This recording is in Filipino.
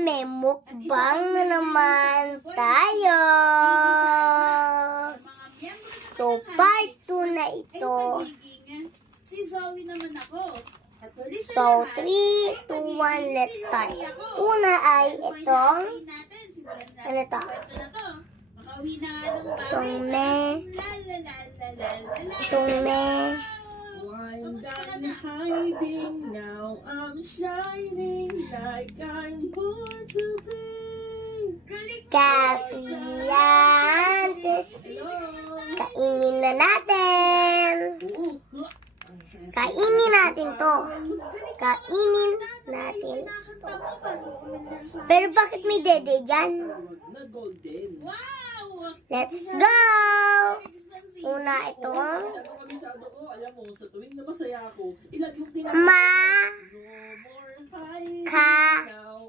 may mukbang na naman tayo. So, part 2 na ito. Si Zoe naman ako. So, 3, 2, 1, let's start. Una ay itong, ano ito? Makauwi na nga ng Itong bahay. Itong I'm done hiding, now I'm shining like I'm born to be. kasi yan. Kainin na natin. Kainin natin to. Kainin natin to. Pero bakit may dede dyan? Na golden. Wow! Let's go! Una itong Kabisado ko, alam mo, sa tuwing na masaya ako, ilag yung ma No more hiding, ka now